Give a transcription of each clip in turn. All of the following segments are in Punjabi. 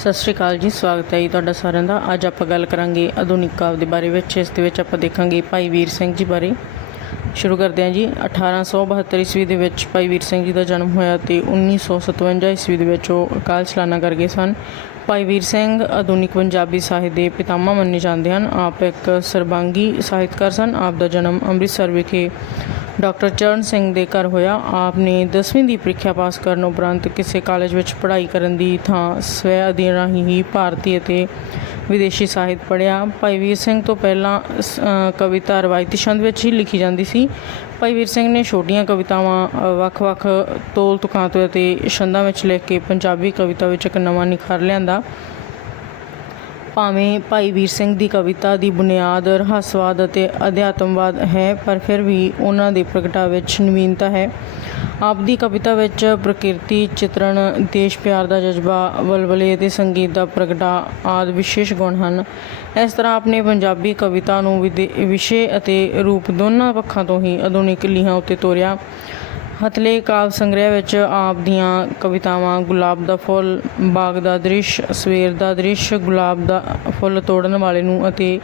ਸਤਿ ਸ਼੍ਰੀ ਅਕਾਲ ਜੀ, ਸਵਾਗਤ ਹੈ ਜੀ ਤੁਹਾਡਾ ਸਾਰਿਆਂ ਦਾ। ਅੱਜ ਆਪਾਂ ਗੱਲ ਕਰਾਂਗੇ ਆਧੁਨਿਕ ਕਾਵਿ ਦੇ ਬਾਰੇ ਵਿੱਚ, ਇਸ ਦੇ ਵਿੱਚ ਆਪਾਂ ਦੇਖਾਂਗੇ ਭਾਈ ਵੀਰ ਸਿੰਘ ਜੀ ਬਾਰੇ। ਸ਼ੁਰੂ ਕਰਦੇ ਹਾਂ ਜੀ 1872 ਈਸਵੀ ਦੇ ਵਿੱਚ ਭਾਈ ਵੀਰ ਸਿੰਘ ਜੀ ਦਾ ਜਨਮ ਹੋਇਆ ਤੇ 1957 ਈਸਵੀ ਦੇ ਵਿੱਚ ਉਹ ਅਕਾਲ ਚਲਾਣਾ ਕਰ ਗਏ ਸਨ। ਭਾਈ ਵੀਰ ਸਿੰਘ ਆਧੁਨਿਕ ਪੰਜਾਬੀ ਸਾਹਿਤ ਦੇ ਪਿਤਾਮਾ ਮੰਨੇ ਜਾਂਦੇ ਹਨ। ਆਪ ਇੱਕ ਸਰਬੰਗੀ ਸਾਹਿਤਕਾਰ ਸਨ। ਆਪ ਦਾ ਜਨਮ ਅੰਮ੍ਰਿਤਸਰ ਵਿਖੇ ਡਾਕਟਰ ਚਰਨ ਸਿੰਘ ਦੇ ਘਰ ਹੋਇਆ। ਆਪ ਨੇ 10ਵੀਂ ਦੀ ਪ੍ਰੀਖਿਆ ਪਾਸ ਕਰਨ ਉਪਰੰਤ ਕਿਸੇ ਕਾਲਜ ਵਿੱਚ ਪੜ੍ਹਾਈ ਕਰਨ ਦੀ ਥਾਂ ਸਵੈ ਅਧੀਨ ਰਾਹੀਂ ਹੀ ਭਾਰਤੀ ਅਤੇ ਵਿਦੇਸ਼ੀ ਸਾਹਿਤ ਪੜ੍ਹਿਆ। ਭਾਈ ਵੀਰ ਸਿੰਘ ਤੋਂ ਪਹਿਲਾਂ ਸ- ਕਵਿਤਾ ਰਵਾਇਤੀ ਛੰਦ ਵਿੱਚ ਹੀ ਲਿਖੀ ਜਾਂਦੀ ਸੀ। ਭਾਈ ਵੀਰ ਸਿੰਘ ਨੇ ਛੋਟੀਆਂ ਕਵਿਤਾਵਾਂ ਵੱਖ-ਵੱਖ ਤੋਲ ਤੁਕਾਂਤ ਅਤੇ ਛੰਦਾਂ ਵਿੱਚ ਲਿਖ ਕੇ ਪੰਜਾਬੀ ਕਵਿਤਾ ਵਿੱਚ ਇੱਕ ਨਵਾਂ ਨਿਖਾਰ ਲਿਆਂਦਾ। ਭਾਵੇਂ ਭਾਈ ਵੀਰ ਸਿੰਘ ਦੀ ਕਵਿਤਾ ਦੀ ਬੁਨਿਆਦ, ਰਹੱਸਵਾਦ ਅਤੇ ਅਧਿਆਤਮਵਾਦ ਹੈ, ਪਰ ਫਿਰ ਵੀ ਉਹਨਾਂ ਦੇ ਪ੍ਰਗਟਾਵੇ ਵਿੱਚ ਨਵੀਨਤਾ ਹੈ। ਆਪ ਦੀ ਕਵਿਤਾ ਵਿੱਚ ਪ੍ਰਕਿਰਤੀ, ਚਿਤਰਣ, ਦੇਸ਼ ਪਿਆਰ ਦਾ ਜਜ਼ਬਾ, ਵਲਵਲੇ ਅਤੇ ਸੰਗੀਤ ਦਾ ਪ੍ਰਗਟਾ ਆਦਿ ਵਿਸ਼ੇਸ਼ ਗੁਣ ਹਨ। ਇਸ ਤਰ੍ਹਾਂ ਆਪਣੇ ਪੰਜਾਬੀ ਕਵਿਤਾ ਨੂੰ ਵਿਦੇ- ਵਿਸ਼ੇ ਅਤੇ ਰੂਪ ਦੋਨਾਂ ਪੱਖਾਂ ਤੋਂ ਹੀ ਆਧੁਨਿਕ ਲੀਹਾਂ ਉੱਤੇ ਤੋਰਿਆ। ਹਥਲੇ ਕਾਵਿ ਸੰਗ੍ਰਹਿ ਵਿੱਚ ਆਪ ਦੀਆਂ ਕਵਿਤਾਵਾਂ, ਗੁਲਾਬ ਦਾ ਫੁੱਲ, ਬਾਗ ਦਾ ਦ੍ਰਿਸ਼, ਸਵੇਰ ਦਾ ਦ੍ਰਿਸ਼, ਗੁਲਾਬ ਦਾ ਫੁੱਲ ਤੋੜਨ ਵਾਲੇ ਨੂੰ ਅਤੇ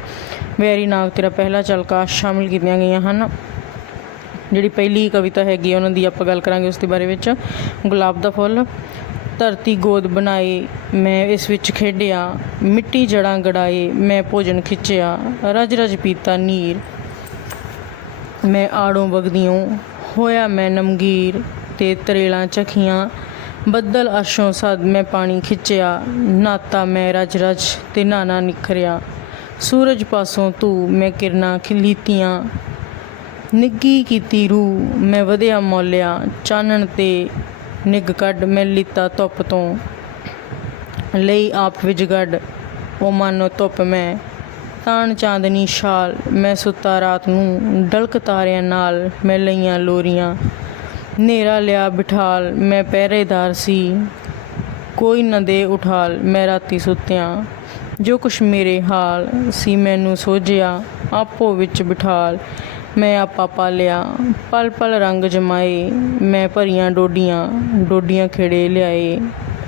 ਵੈਰੀ ਨਾਗ ਤੇਰਾ ਪਹਿਲਾ ਚਲਕਾ ਸ਼ਾਮਿਲ ਕੀਤੀਆਂ ਗਈਆਂ ਹਨ। ਜਿਹੜੀ ਪਹਿਲੀ ਕਵਿਤਾ ਹੈਗੀ ਆ, ਉਹਨਾਂ ਦੀ ਆਪਾਂ ਗੱਲ ਕਰਾਂਗੇ ਉਸ ਦੇ ਬਾਰੇ ਵਿੱਚ। ਗੁਲਾਬ ਦਾ ਫੁੱਲ, ਧਰਤੀ ਗੋਦ ਬਣਾਏ, ਮੈਂ ਇਸ ਵਿੱਚ ਖੇਡਿਆ, ਮਿੱਟੀ ਜੜਾਂ ਗੜਾਏ, ਮੈਂ ਭੋਜਨ ਖਿੱਚਿਆ, ਰਜ ਰਜ ਪੀਤਾ ਨੀਰ। ਮੈਂ ਆੜੋਂ ਵਗਦੀਓਂ ਹੋਇਆ ਮੈਂ ਨਮਗੀਰ ਤੇ ਤਰੇਲਾਂ ਚਖੀਆਂ ਬੱਦਲ ਅਰਸ਼ੋਂ ਸਦ ਮੈਂ ਪਾਣੀ ਖਿੱਚਿਆ। ਨਾਤਾ ਮੈਂ ਰਜ ਰਜ ਤੇ ਨਾਨਾ ਨਿਖਰਿਆ। ਸੂਰਜ ਪਾਸੋਂ ਤੂੰ ਮੈਂ ਕਿਰਨਾਂ ਖਿਲੀਤੀਆਂ। ਨਿੱਗੀ ਕੀਤੀ ਰੂ ਮੈਂ ਵਧਿਆ ਮੌਲਿਆ। ਚਾਨਣ ਤੇ ਨਿੱਗ ਕੱਢ ਮੈਂ ਲਿੱਤਾ ਧੁੱਪ ਤੋਂ। ਲਈ ਆਪ ਵਿਜਗੜ ਉਹ ਮਾਨੋ ਧੁੱਪ ਮੈਂ ਤਾਣ ਚਾਂਦਨੀ ਛਾਲ, ਮੈਂ ਸੁੱਤਾ ਰਾਤ ਨੂੰ, ਡਲਕ ਤਾਰਿਆਂ ਨਾਲ ਮੈਂ ਲਈਆਂ ਲੋਰੀਆਂ। ਨੇਰਾ ਲਿਆ ਬਿਠਾਲ, ਮੈਂ ਪਹਿਰੇਦਾਰ ਸੀ। ਕੋਈ ਨਾ ਦੇ ਉਠਾਲ, ਮੈਂ ਰਾਤੀ ਸੁੱਤਿਆਂ। ਜੋ ਕੁਛ ਮੇਰੇ ਹਾਲ ਸੀ ਮੈਨੂੰ ਸੋਝਿਆ, ਆਪੋ ਵਿੱਚ ਬਿਠਾਲ। ਮੈਂ ਆਪਾ ਪਾਲਿਆ, ਪਲ ਪਲ ਰੰਗ ਜਮਾਏ। ਮੈਂ ਭਰੀਆਂ ਡੋਡੀਆਂ ਡੋਡੀਆਂ ਖਿੜੇ ਲਿਆਏ।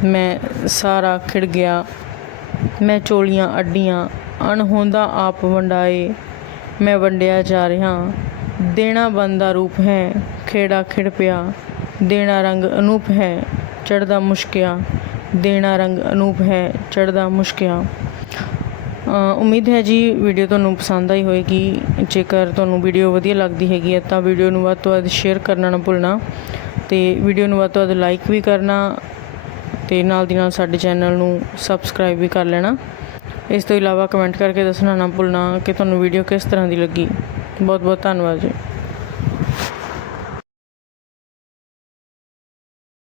ਮੈਂ ਸਾਰਾ ਖਿੜ ਗਿਆ। ਮੈਂ ਚੋਲੀਆਂ ਅੱਡੀਆਂ। ਅਣਹੋਂਦਾ ਆਪ ਵੰਡਾਏ। ਮੈਂ ਵੰਡਿਆ ਜਾ ਰਿਹਾ। ਦੇਣਾ ਬੰਦਾ ਰੂਪ ਹੈ। ਖੇੜਾ ਖਿੜ ਪਿਆ। ਦੇਣਾ ਰੰਗ ਅਨੂਪ ਹੈ। ਚੜਦਾ ਮੁਸ਼ਕਿਆ। ਦੇਣਾ ਰੰਗ ਅਨੂਪ ਹੈ। ਚੜਦਾ ਮੁਸ਼ਕਿਆ। ਉਮੀਦ ਹੈ ਜੀ ਵੀਡੀਓ ਤੁਹਾਨੂੰ ਪਸੰਦ ਆਈ ਹੋਵੇਗੀ ਜੇਕਰ ਤੁਹਾਨੂੰ ਵੀਡੀਓ ਵਧੀਆ ਲੱਗਦੀ ਹੈਗੀ ਹੈ ਤਾਂ ਵੀਡੀਓ ਨੂੰ ਵੱਧ ਤੋਂ ਵੱਧ ਸ਼ੇਅਰ ਕਰਨਾ ਨਾ ਭੁੱਲਣਾ ਤੇ ਵੀਡੀਓ ਨੂੰ ਵੱਧ ਤੋਂ ਵੱਧ ਲਾਈਕ ਵੀ ਕਰਨਾ ਤੇ ਨਾਲ ਦੀ ਨਾਲ ਸਾਡੇ ਚੈਨਲ ਨੂੰ ਸਬਸਕ੍ਰਾਈਬ ਵੀ ਕਰ ਲੈਣਾ। ਇਸ ਤੋਂ ਇਲਾਵਾ ਕਮੈਂਟ ਕਰਕੇ ਦੱਸਣਾ ਨਾ ਭੁੱਲਣਾ ਕਿ ਤੁਹਾਨੂੰ ਵੀਡੀਓ ਕਿਸ ਤਰ੍ਹਾਂ ਦੀ ਲੱਗੀ। ਬਹੁਤ ਬਹੁਤ ਧੰਨਵਾਦ ਜੀ।